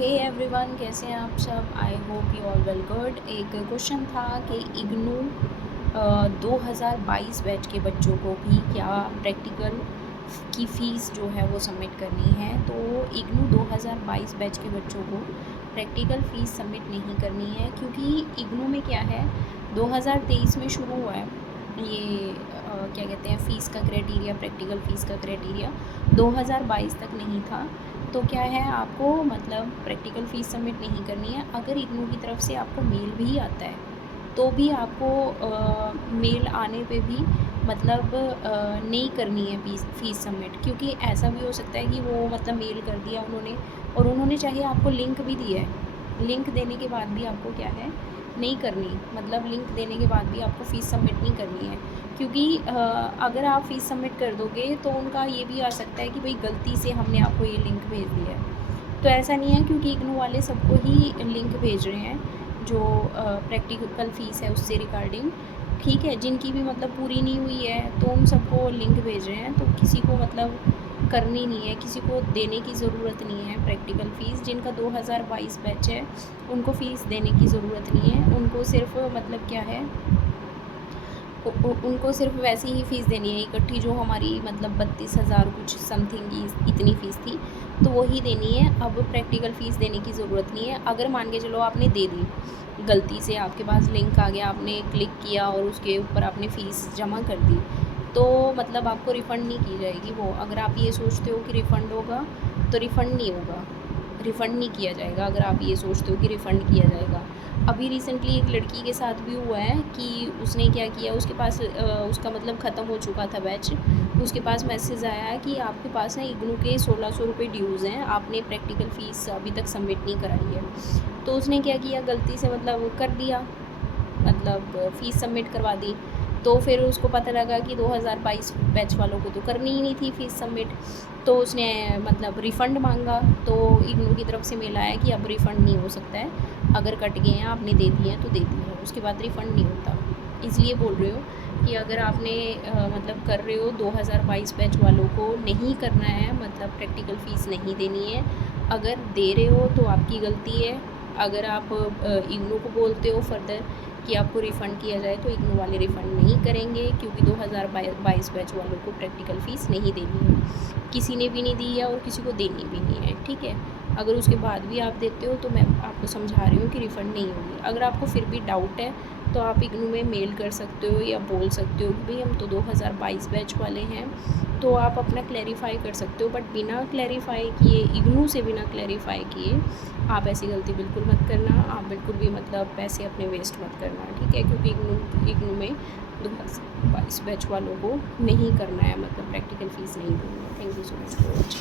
Hey everyone, कैसे हैं आप सब। I hope you all well good. एक क्वेश्चन था कि इग्नू 2022 बैच के बच्चों को भी क्या प्रैक्टिकल की फ़ीस जो है वो सबमिट करनी है। तो इग्नू 2022 बैच के बच्चों को प्रैक्टिकल फ़ीस सबमिट नहीं करनी है, क्योंकि इग्नू में क्या है 2023 में शुरू हुआ है ये क्या कहते हैं फ़ीस का क्राइटेरिया, प्रैक्टिकल फ़ीस का क्राइटेरिया 2022 तक नहीं था। तो क्या है, आपको मतलब प्रैक्टिकल फ़ीस सबमिट नहीं करनी है। अगर इग्नू की तरफ से आपको मेल भी आता है तो भी आपको मेल आने पे भी मतलब नहीं करनी है फ़ीस सबमिट, क्योंकि ऐसा भी हो सकता है कि वो मतलब मेल कर दिया उन्होंने और उन्होंने चाहे आपको लिंक भी दिया है, लिंक देने के बाद भी आपको क्या है नहीं करनी, मतलब लिंक देने के बाद भी आपको फ़ीस सबमिट नहीं करनी है। क्योंकि अगर आप फ़ीस सबमिट कर दोगे तो उनका ये भी आ सकता है कि भाई गलती से हमने आपको ये लिंक भेज दिया है। तो ऐसा नहीं है, क्योंकि इग्नू वाले सबको ही लिंक भेज रहे हैं जो प्रैक्टिकल फ़ीस है उससे रिगार्डिंग, ठीक है। जिनकी भी मतलब पूरी नहीं हुई है तो उन सबको लिंक भेज रहे हैं, तो किसी को मतलब करनी नहीं है, किसी को देने की ज़रूरत नहीं है प्रैक्टिकल फ़ीस। जिनका 2022 बैच है उनको फ़ीस देने की ज़रूरत नहीं है, उनको सिर्फ मतलब क्या है उनको सिर्फ वैसे ही फ़ीस देनी है इकट्ठी, जो हमारी मतलब 32,000 कुछ समथिंग की इतनी फ़ीस थी, तो वही देनी है। अब प्रैक्टिकल फ़ीस देने की ज़रूरत नहीं है। अगर मान के चलो आपने दे दी, गलती से आपके पास लिंक आ गया, आपने क्लिक किया और उसके ऊपर आपने फ़ीस जमा कर दी, तो मतलब आपको रिफ़ंड नहीं की जाएगी वो। अगर आप ये सोचते हो कि रिफ़ंड होगा तो रिफ़ंड नहीं होगा, रिफ़ंड नहीं किया जाएगा। अगर आप ये सोचते हो कि रिफ़ंड किया जाएगा, अभी रिसेंटली एक लड़की के साथ भी हुआ है कि उसने क्या किया, उसके पास उसका मतलब ख़त्म हो चुका था बैच, उसके पास मैसेज आया है कि आपके पास ना इग्नू के 1600 रुपये ड्यूज़ हैं, आपने प्रैक्टिकल फ़ीस अभी तक सबमिट नहीं कराई है। तो उसने क्या किया, गलती से मतलब कर दिया, मतलब फ़ीस सबमिट करवा दी। तो फिर उसको पता लगा कि 2022 बैच वालों को तो करनी ही नहीं थी फ़ीस सबमिट, तो उसने मतलब रिफ़ंड मांगा। तो इग्नू की तरफ से मेल आया कि अब रिफ़ंड नहीं हो सकता है, अगर कट गए हैं आपने दे दिए हैं तो दे दिए हैं, उसके बाद रिफ़ंड नहीं होता। इसलिए बोल रही हूँ कि अगर आपने मतलब कर रहे हो 2022 बैच वालों को नहीं करना है, मतलब प्रैक्टिकल फ़ीस नहीं देनी है। अगर दे रहे हो तो आपकी गलती है। अगर आप इग्नू को बोलते हो फर्दर कि आपको रिफ़ंड किया जाए, तो इग्नू वाले रिफ़ंड नहीं करेंगे, क्योंकि 2022 बैच वालों को प्रैक्टिकल फ़ीस नहीं देनी है, किसी ने भी नहीं दी है और किसी को देनी भी नहीं है, ठीक है। अगर उसके बाद भी आप देते हो तो मैं आपको समझा रही हूँ कि रिफ़ंड नहीं होगी। अगर आपको फिर भी डाउट है तो आप इग्नू में मेल कर सकते हो या बोल सकते हो कि भाई हम तो 2022 बैच वाले हैं, तो आप अपना क्लैरिफ़ाई कर सकते हो। बट बिना क्लैरिफ़ाई किए, इग्नू से बिना क्लैरिफ़ाई किए आप ऐसी गलती बिल्कुल मत करना। आप बिल्कुल भी मतलब पैसे अपने वेस्ट मत करना, ठीक है। क्योंकि इग्नू में 2022 बैच वालों को नहीं करना है, मतलब प्रैक्टिकल फ़ीस नहीं देनी है। Thank you so much for watching.